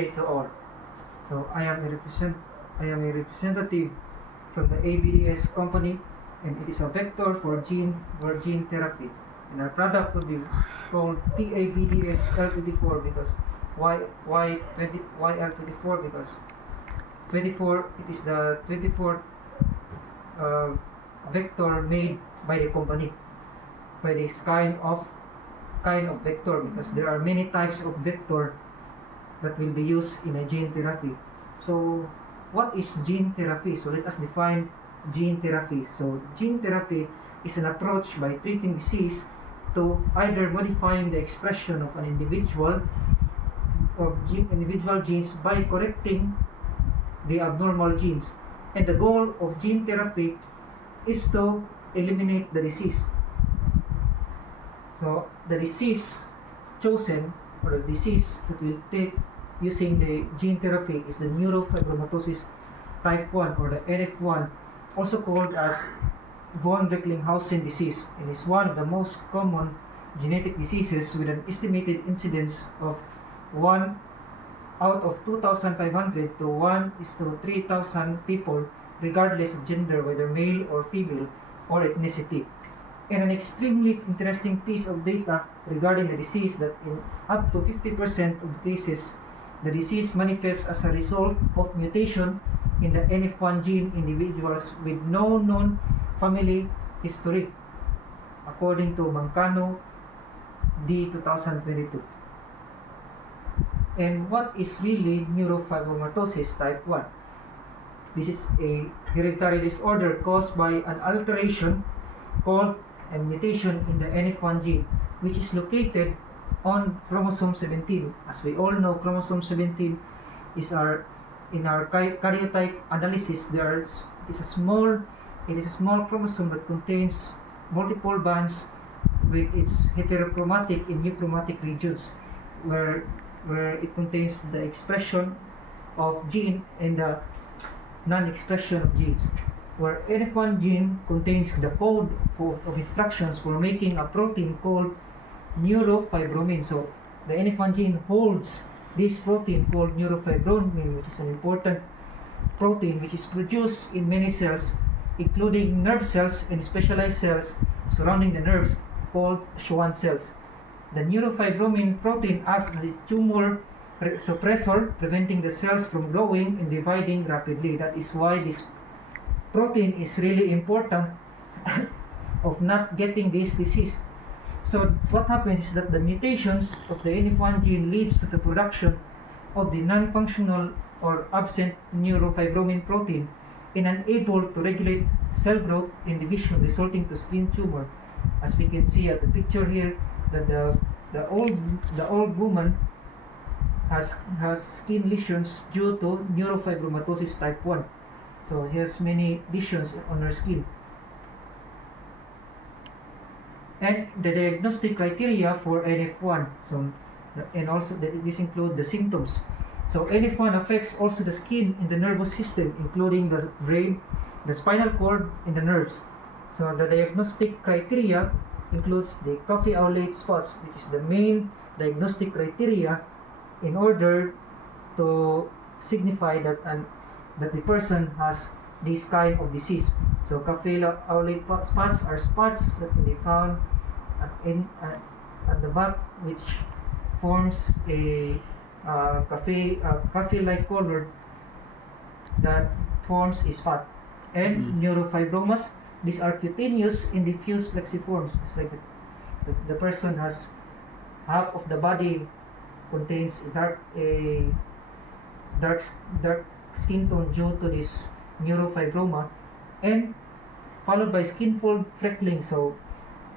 To all. So I am a representative from the ABDS company, and it is a vector for gene therapy. And our product will be called PABDS L24 because why L24? Because 24, it is the 24th uh, vector made by the company, by this kind of vector, because there are many types of vector that will be used in a gene therapy. So what is gene therapy? So let us define gene therapy. So gene therapy is an approach by treating disease to either modifying the expression of an individual genes by correcting the abnormal genes. And the goal of gene therapy is to eliminate the disease. So the disease chosen, or the disease that will take using the gene therapy, is the neurofibromatosis type 1, or the NF1, also called as von Recklinghausen disease, and is one of the most common genetic diseases with an estimated incidence of 1 out of 2,500 to 1:3,000 people, regardless of gender, whether male or female, or ethnicity. And an extremely interesting piece of data regarding the disease, that in up to 50% of cases, the disease manifests as a result of mutation in the NF1 gene in individuals with no known family history, according to Mancano D. 2022. And what is really neurofibromatosis type 1? This is a hereditary disorder caused by an alteration called a mutation in the NF1 gene, which is located on chromosome 17. As we all know, chromosome 17 is in our karyotype analysis. It is a small chromosome that contains multiple bands with its heterochromatic and euchromatic regions, where it contains the expression of gene and the non-expression of genes, where NF1 gene contains the code of instructions for making a protein called neurofibromin. So the NF1 gene holds this protein called neurofibromin, which is an important protein which is produced in many cells, including nerve cells and specialized cells surrounding the nerves called Schwann cells. The neurofibromin protein acts as a tumor suppressor, preventing the cells from growing and dividing rapidly. That is why this protein is really important of not getting this disease. So what happens is that the mutations of the NF1 gene leads to the production of the non-functional or absent neurofibromin protein, and unable to regulate cell growth and division, resulting to skin tumor. As we can see at the picture here, that the old woman has skin lesions due to neurofibromatosis type 1. So she has many lesions on her skin. And the diagnostic criteria for NF1. And also this include the symptoms. So NF1 affects also the skin and the nervous system, including the brain, the spinal cord, and the nerves. So the diagnostic criteria includes the coffee owlette spots, which is the main diagnostic criteria in order to signify that the person has this kind of disease. So coffee owlette spots are spots that can be found at the back, which forms a coffee-like color that forms a spot. And neurofibromas, these are cutaneous and diffuse plexiforms. It's like the person has half of the body contains a dark skin tone due to this neurofibroma, and followed by skin fold freckling, so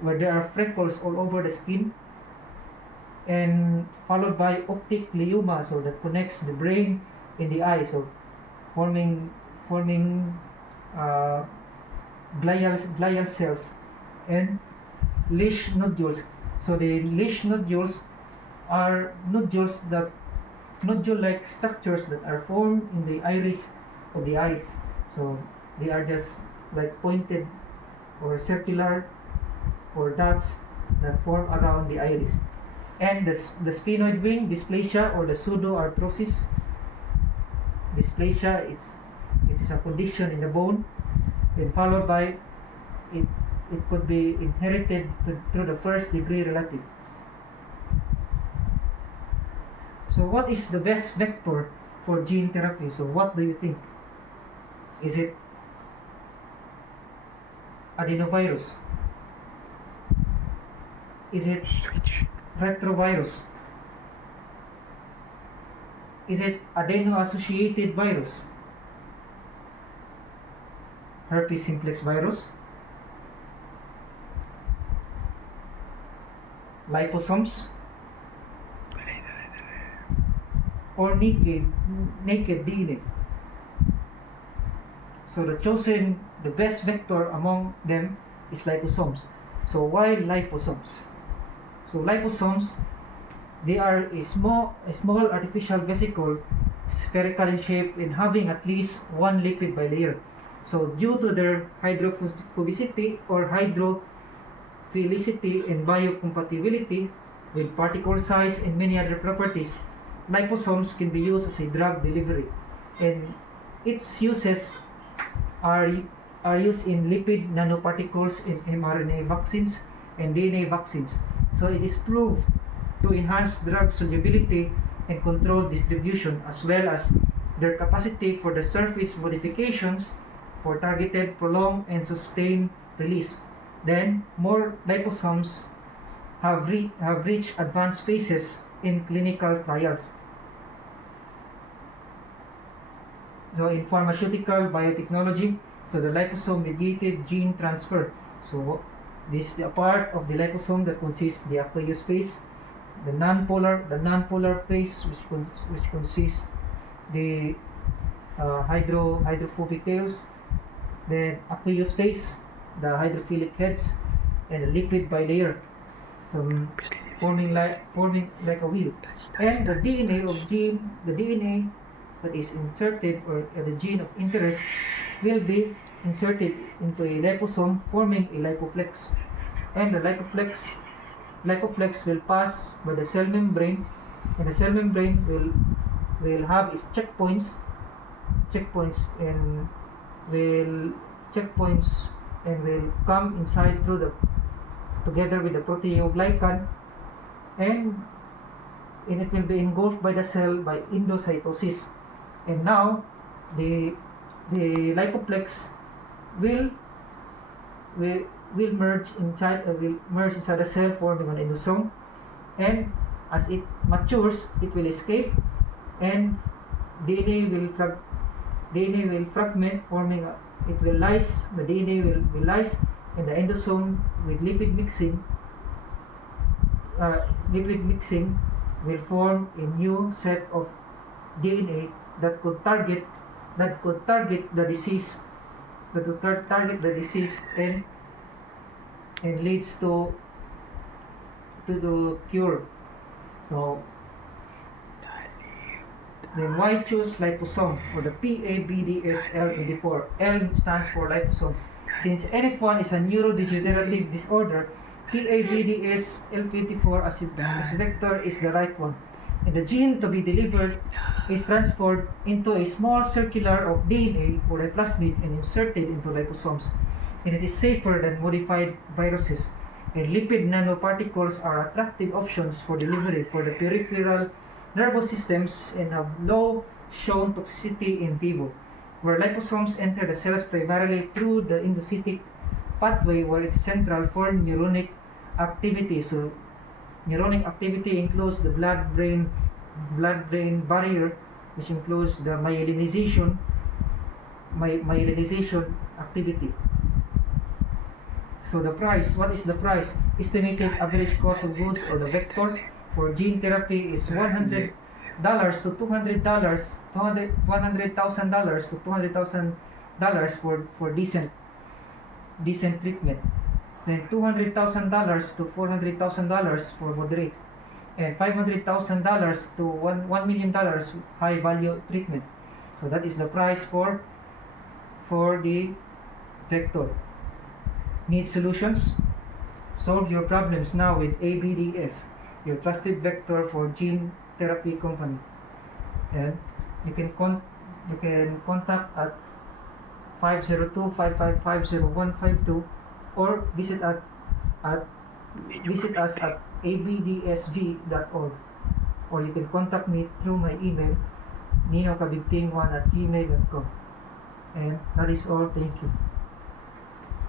where there are freckles all over the skin, and followed by optic glioma, so that connects the brain and the eye, so forming glial cells, and leash nodules. So the leash nodules are nodule-like structures that are formed in the iris of the eyes. So they are just like pointed or circular or dots that form around the iris. And the sphenoid wing dysplasia or the pseudoarthrosis dysplasia, it is a condition in the bone, then followed by it could be inherited through the first degree relative. So what is the best vector for gene therapy? So what do you think? Is it adenovirus? Is it retrovirus? Is it adeno-associated virus? Herpes simplex virus? Liposomes? Or naked DNA? So the best vector among them is liposomes. So why liposomes? So liposomes, they are a small artificial vesicle, spherical in shape and having at least one lipid bilayer. So due to their hydrophobicity or hydrophilicity and biocompatibility with particle size and many other properties, liposomes can be used as a drug delivery, and its uses are used in lipid nanoparticles in mRNA vaccines and DNA vaccines. So it is proved to enhance drug solubility and control distribution, as well as their capacity for the surface modifications for targeted, prolonged, and sustained release. Then, more liposomes have reached advanced phases in clinical trials. So in pharmaceutical biotechnology, so the liposome-mediated gene transfer. So this is a part of the liposome that consists the aqueous phase, the non-polar phase, which consists the hydrophobic tails, then aqueous phase, the hydrophilic heads, and the lipid bilayer, so forming like a wheel. And the DNA that is inserted, or the gene of interest, will be inserted into a liposome, forming a lipoplex. And the lipoplex will pass by the cell membrane, and the cell membrane will have its checkpoints and will come inside together with the proteoglycan, and it will be engulfed by the cell by endocytosis. And now the lipoplex will merge inside the cell, forming an endosome, and as it matures, it will escape, and DNA will fragment, forming it will lyse. The DNA will lyse, and the endosome with lipid mixing will form a new set of DNA that could target the disease, and leads to the cure. So then why choose liposome, or the PABDS-L24? L stands for liposome. Since NF1 is a neurodegenerative disorder, PABDS-L24 as vector is the right one. And the gene to be delivered is transferred into a small circular of DNA or a plasmid and inserted into liposomes. And it is safer than modified viruses. And lipid nanoparticles are attractive options for delivery for the peripheral nervous systems and have low shown toxicity in vivo, where liposomes enter the cells primarily through the endocytic pathway, where it's central for neuronic activity. So neuronic activity includes the blood-brain barrier, which includes the myelinization activity. So the price, what is the price? Estimated average cost of goods, or the vector, for gene therapy is $100 to $200, $100,000 to $200,000 for decent treatment. Then $200,000 to $400,000 for moderate, and $500,000 to $1 million high value treatment. So that is the price for the vector. Need solutions? Solve your problems now with ABDS. your trusted vector for gene therapy company. And you can contact at 502-555-0152 or visit us at abdsv.org, or you can contact me through my email ninokabigting1@gmail.com. And that is all. Thank you.